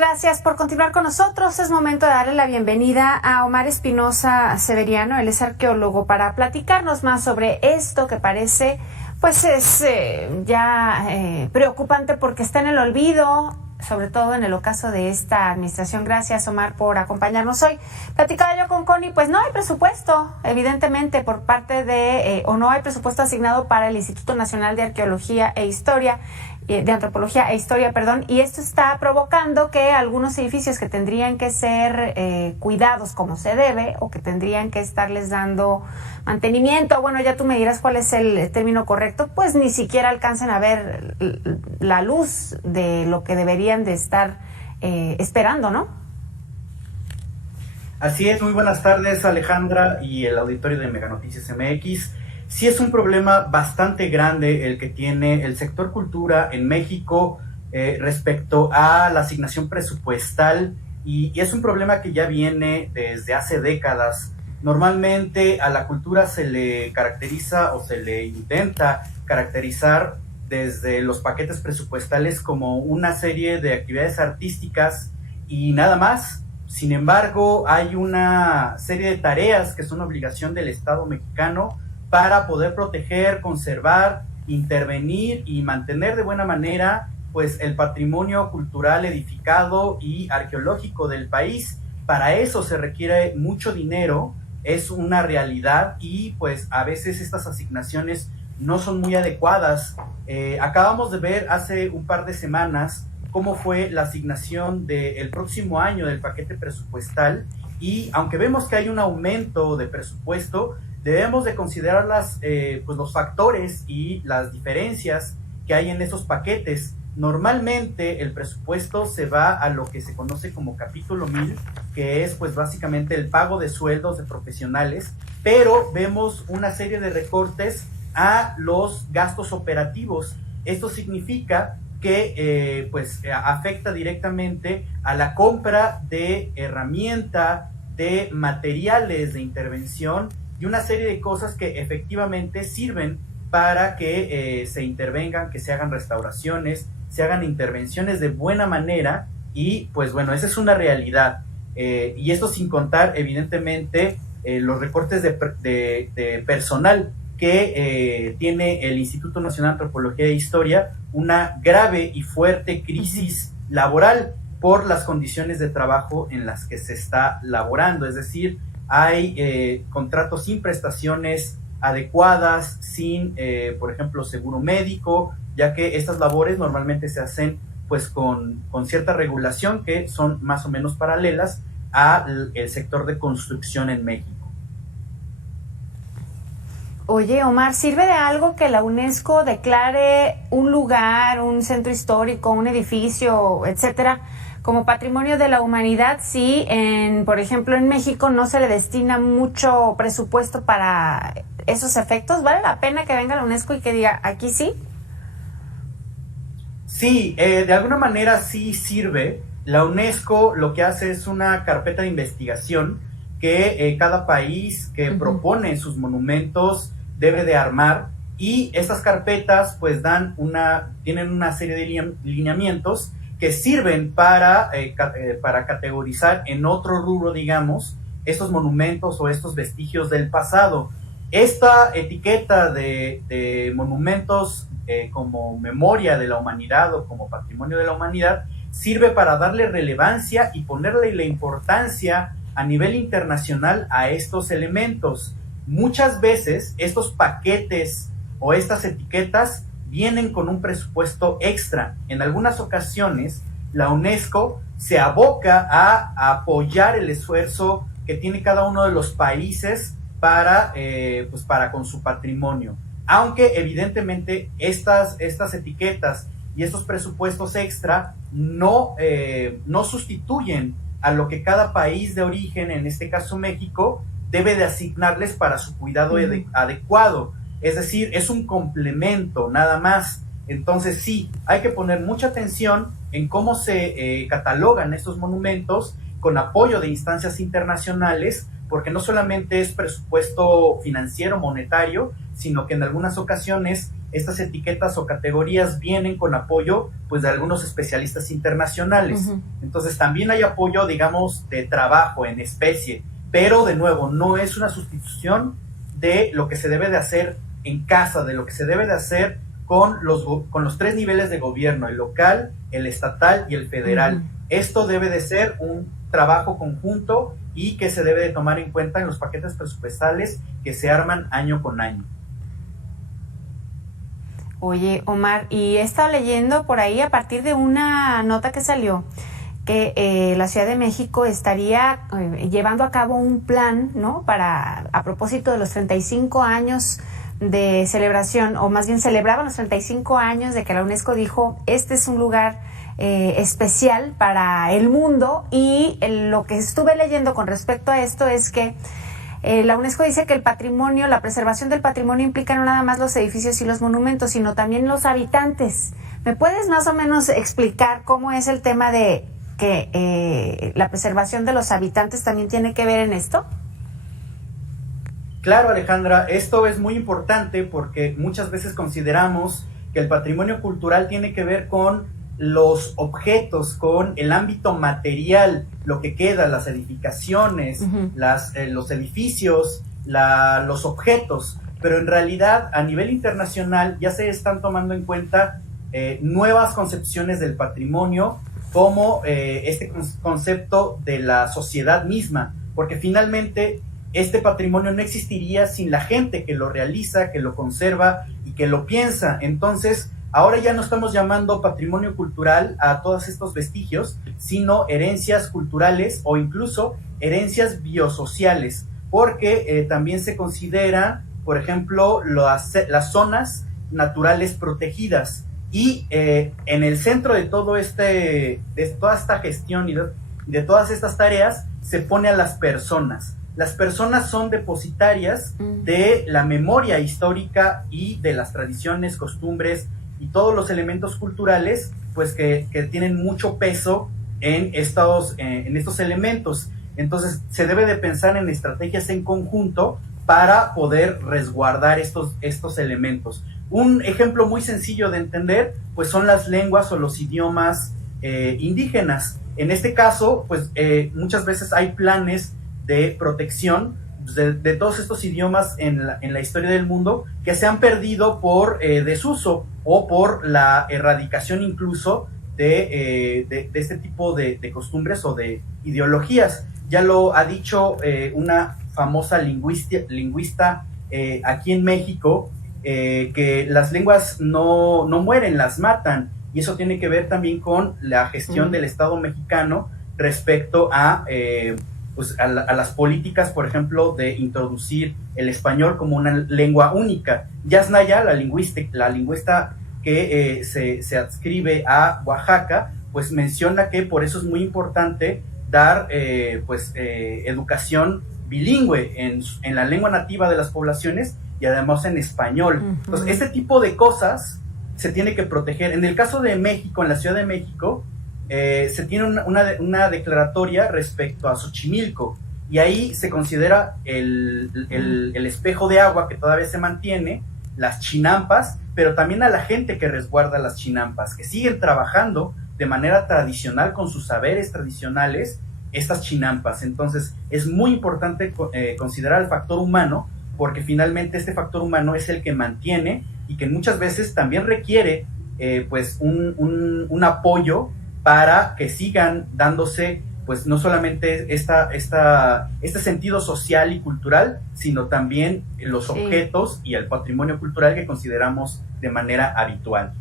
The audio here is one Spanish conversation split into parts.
gracias por continuar con nosotros. Es momento de darle la bienvenida a Omar Espinosa Severiano. Él es arqueólogo, para platicarnos más sobre esto que parece, pues es preocupante porque está en el olvido, sobre todo en el ocaso de esta administración. Gracias, Omar, por acompañarnos hoy. Platicaba yo con Connie, pues no hay presupuesto, evidentemente, por parte de, o no hay presupuesto asignado para el Instituto Nacional de Arqueología e Historia, de Antropología e Historia, perdón, y esto está provocando que algunos edificios que tendrían que ser cuidados como se debe, o que tendrían que estarles dando mantenimiento, bueno, ya tú me dirás cuál es el término correcto, pues ni siquiera alcancen a ver la luz de lo que deberían de estar esperando, ¿no? Así es, muy buenas tardes, Alejandra y el auditorio de Mega Noticias MX. Sí es un problema bastante grande el que tiene el sector cultura en México respecto a la asignación presupuestal, y es un problema que ya viene desde hace décadas. Normalmente a la cultura se le caracteriza o se le intenta caracterizar desde los paquetes presupuestales como una serie de actividades artísticas y nada más. Sin embargo, hay una serie de tareas que son obligación del Estado mexicano para poder proteger, conservar, intervenir y mantener de buena manera pues el patrimonio cultural edificado y arqueológico del país. Para eso se requiere mucho dinero, es una realidad, y pues a veces estas asignaciones no son muy adecuadas. Acabamos de ver hace un par de semanas cómo fue la asignación del próximo año del paquete presupuestal, y aunque vemos que hay un aumento de presupuesto, debemos de considerar pues los factores y las diferencias que hay en esos paquetes. Normalmente el presupuesto se va a lo que se conoce como capítulo 1000, que es pues básicamente el pago de sueldos de profesionales, pero vemos una serie de recortes a los gastos operativos. Esto significa que pues afecta directamente a la compra de herramienta, de materiales de intervención y una serie de cosas que efectivamente sirven para que se intervengan, que se hagan restauraciones, se hagan intervenciones de buena manera, y pues bueno, esa es una realidad. Y esto sin contar evidentemente los recortes de personal que tiene el Instituto Nacional de Antropología e Historia, una grave y fuerte crisis laboral por las condiciones de trabajo en las que se está laborando. Es decir, hay contratos sin prestaciones adecuadas, sin, por ejemplo, seguro médico, ya que estas labores normalmente se hacen pues con cierta regulación que son más o menos paralelas al sector de construcción en México. Oye, Omar, ¿sirve de algo que la UNESCO declare un lugar, un centro histórico, un edificio, etcétera, como patrimonio de la humanidad, si por ejemplo, en México no se le destina mucho presupuesto para esos efectos? ¿Vale la pena que venga la UNESCO y que diga, aquí sí? Sí, de alguna manera sí sirve. La UNESCO lo que hace es una carpeta de investigación que cada país que propone sus monumentos debe de armar, y estas carpetas pues tienen una serie de lineamientos que sirven para categorizar en otro rubro, digamos, estos monumentos o estos vestigios del pasado. Esta etiqueta de monumentos como memoria de la humanidad o como patrimonio de la humanidad sirve para darle relevancia y ponerle la importancia a nivel internacional a estos elementos. Muchas veces estos paquetes o estas etiquetas vienen con un presupuesto extra. En algunas ocasiones la UNESCO se aboca a apoyar el esfuerzo que tiene cada uno de los países para con su patrimonio. Aunque evidentemente estas etiquetas y estos presupuestos extra no sustituyen a lo que cada país de origen, en este caso México, debe de asignarles para su cuidado adecuado. Es decir, es un complemento nada más. Entonces sí, hay que poner mucha atención en cómo se catalogan estos monumentos con apoyo de instancias internacionales, porque no solamente es presupuesto financiero, monetario, sino que en algunas ocasiones estas etiquetas o categorías vienen con apoyo pues de algunos especialistas internacionales. Uh-huh. Entonces también hay apoyo, digamos, de trabajo en especie, pero de nuevo no es una sustitución de lo que se debe de hacer en casa, de lo que se debe de hacer con los 3 niveles de gobierno, el local, el estatal y el federal. Uh-huh. Esto debe de ser un trabajo conjunto y que se debe de tomar en cuenta en los paquetes presupuestales que se arman año con año. Oye, Omar, y he estado leyendo por ahí a partir de una nota que salió que la Ciudad de México estaría llevando a cabo un plan, ¿no?, a propósito de los 35 años de celebración, o más bien celebraban los 35 años de que la UNESCO dijo, este es un lugar especial para el mundo, y lo que estuve leyendo con respecto a esto es que la UNESCO dice que el patrimonio, la preservación del patrimonio implica no nada más los edificios y los monumentos, sino también los habitantes. ¿Me puedes más o menos explicar cómo es el tema de que la preservación de los habitantes también tiene que ver en esto? Claro, Alejandra, esto es muy importante porque muchas veces consideramos que el patrimonio cultural tiene que ver con los objetos, con el ámbito material, lo que queda, las edificaciones, uh-huh, los edificios, los objetos, pero en realidad a nivel internacional ya se están tomando en cuenta nuevas concepciones del patrimonio, como este concepto de la sociedad misma, porque finalmente este patrimonio no existiría sin la gente que lo realiza, que lo conserva y que lo piensa. Entonces, ahora ya no estamos llamando patrimonio cultural a todos estos vestigios, sino herencias culturales o incluso herencias biosociales, porque también se considera, por ejemplo, las zonas naturales protegidas. Y en el centro de todo de toda esta gestión y de todas estas tareas se pone a las personas. Las personas son depositarias de la memoria histórica y de las tradiciones, costumbres y todos los elementos culturales, pues que tienen mucho peso en estos elementos. Entonces se debe de pensar en estrategias en conjunto para poder resguardar estos elementos. Un ejemplo muy sencillo de entender, pues son las lenguas o los idiomas indígenas. En este caso, pues muchas veces hay planes de protección de todos estos idiomas en la historia del mundo que se han perdido por desuso o por la erradicación incluso de este tipo de costumbres o de ideologías. Ya lo ha dicho una famosa lingüista aquí en México, que las lenguas no mueren, las matan, y eso tiene que ver también con la gestión del Estado mexicano respecto a las políticas, por ejemplo, de introducir el español como una lengua única. Yasnaya, la lingüista que se adscribe a Oaxaca, pues menciona que por eso es muy importante dar educación bilingüe en la lengua nativa de las poblaciones y además en español. Uh-huh. Entonces, este tipo de cosas se tiene que proteger. En el caso de México, en la Ciudad de México, se tiene una declaratoria respecto a Xochimilco, y ahí se considera el espejo de agua que todavía se mantiene, las chinampas, pero también a la gente que resguarda las chinampas, que siguen trabajando de manera tradicional con sus saberes tradicionales estas chinampas. Entonces es muy importante considerar el factor humano, porque finalmente este factor humano es el que mantiene y que muchas veces también requiere un apoyo para que sigan dándose pues no solamente este sentido social y cultural, sino también los objetos y el patrimonio cultural que consideramos de manera habitual.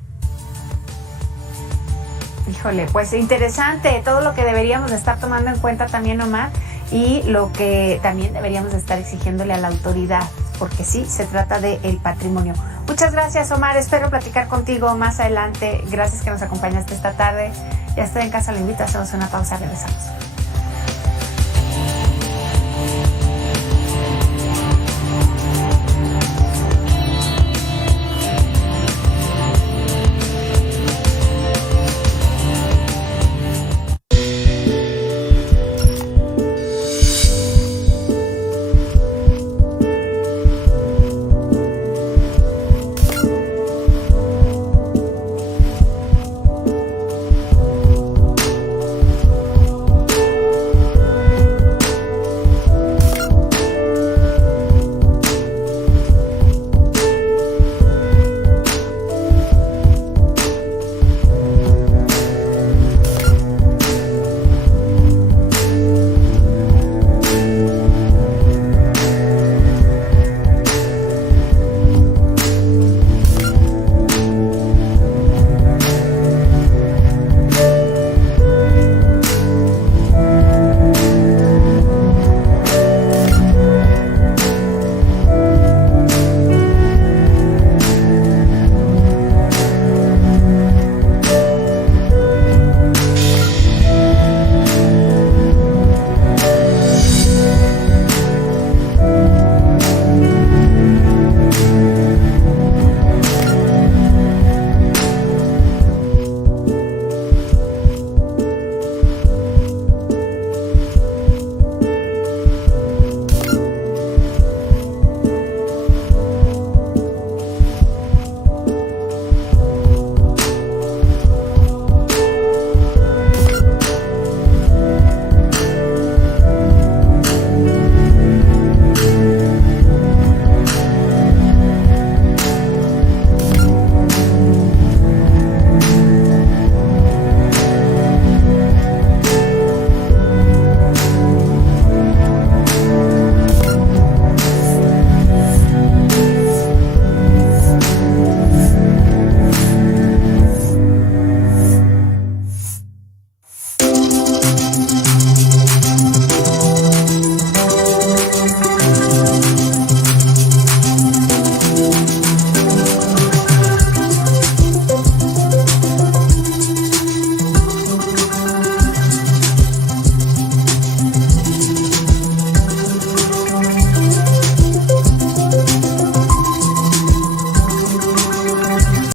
Híjole, pues interesante todo lo que deberíamos de estar tomando en cuenta también, Omar, y lo que también deberíamos de estar exigiéndole a la autoridad, porque sí, se trata del patrimonio. Muchas gracias, Omar, espero platicar contigo más adelante. Gracias que nos acompañaste esta tarde. Ya estoy en casa, lo invito, hacemos una pausa, regresamos.